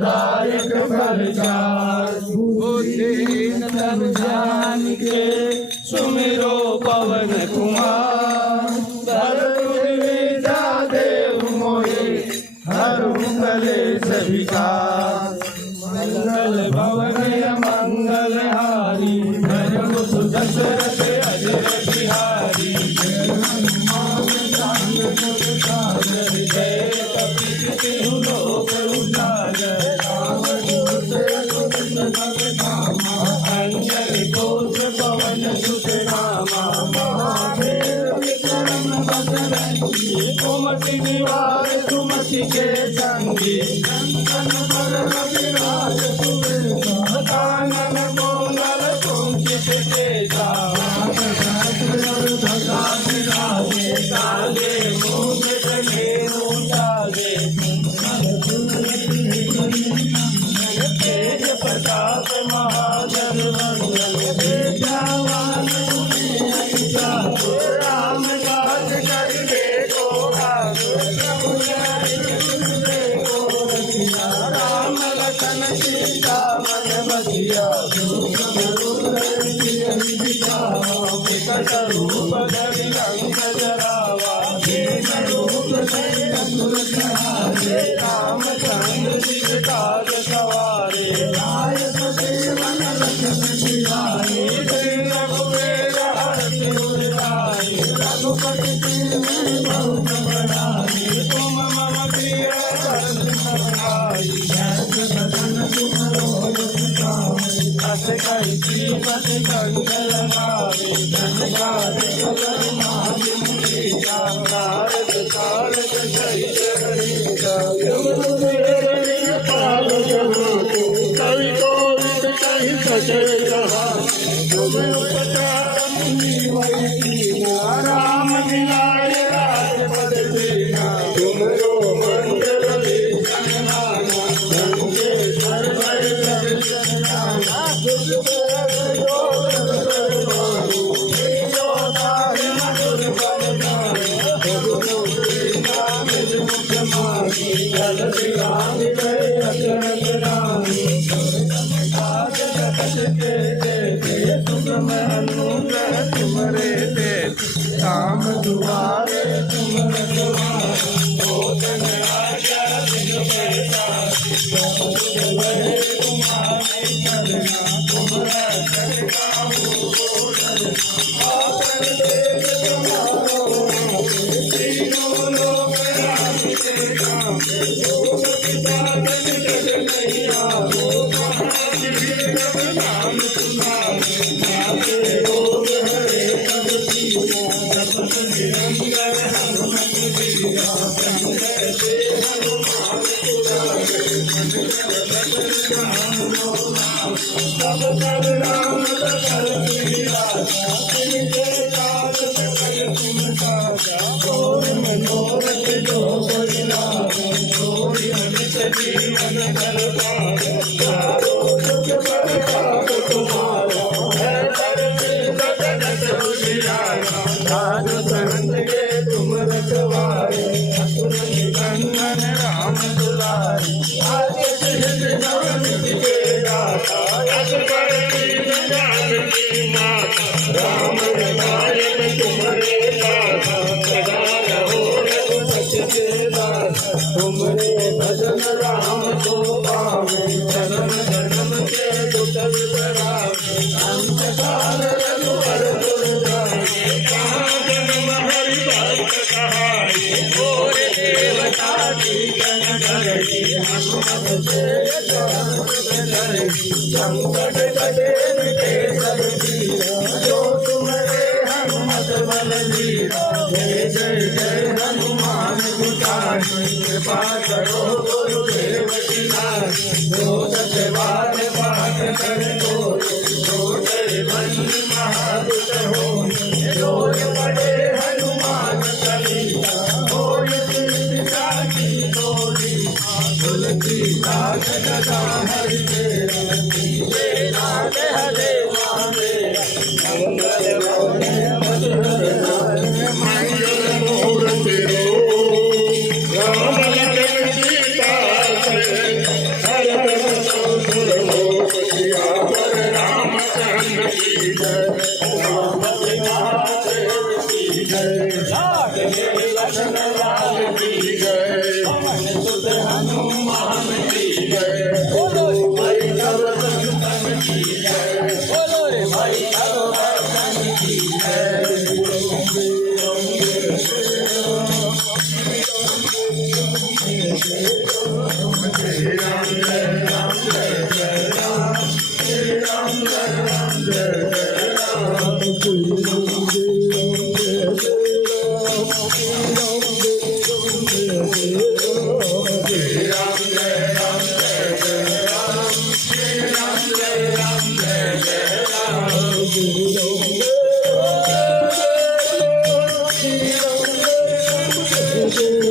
दायक प्रचार बुद्धिहीन तन जान के सुमिरो पवन कुमार विद्या देव मोहि हरु कलेश विकार मंगल भवन मंगल हारी धर्म सुदशरथ अजर बिहारी जय कपि लोक उजागर अंजलि पुत्र पवन सुत नामा महादेव विक्रम बजरंगी कुमति निवार सुमति के संगी कंचन बरन विराज सुबेसा कानन कोमल कुंचित केसा ध्वजा विराजे काले मूंछ जनेऊ जागे तेज प्रताप महाजन मंगल विद्यावान राम काज करिबे को राम लखन सीता मन बसिया विकट रूप धरि लंक जरावा रामचंद्र सिर काज सवारे रघुवीर हरषि उर लाए रघुपति बहुत बड़ाई तुम मम प्रिय अस कई श्रीपद कंगल मारे धनकार नारद तारक सहित कवि कोविद कहि सके राम मिलाय राजपद दीना तुमरो मंगल तुम्हारे दे काम दुआरे तुम भोजन राजा दिन पैसा तुम्हारे करना तुम्हारा करना तीनों लोग राम के काम तुम रखवारे राम दुलारी राम रमायण तुम्हारे सदा रहो रघुपति के दास तुमरे भजन राम को पावे जन्म जन्म के दुख बिसरावे अंत काल रघुवर पुर जाए कहाँ जन्म हरि भक्त कहाए और देवता की गण धरणी हनुमत से संकट कटे मिटे सब पीरा जो तुम्हारे हनुमत बल लीला जय जय जय हनुमान। नाही कृपा करो गुरुदेव की नाही जो सत्य बात बात कर जो तेरे मन महादुत हो रोज पड़े हनुमान चालीसा होय सीता की डोली तुलसीदास सदा हरि तेरा नाम हरे माने मंगल मूर्ति राम लखन सीता रामचंद्र की जय राम की जय लक्ष्मण लाल की जय हनुमान की जय भाई सब संतन की जय भाई सब भक्तन की जय राम जय राम जय जय राम श्री राम जय राम जय जय राम Thank you.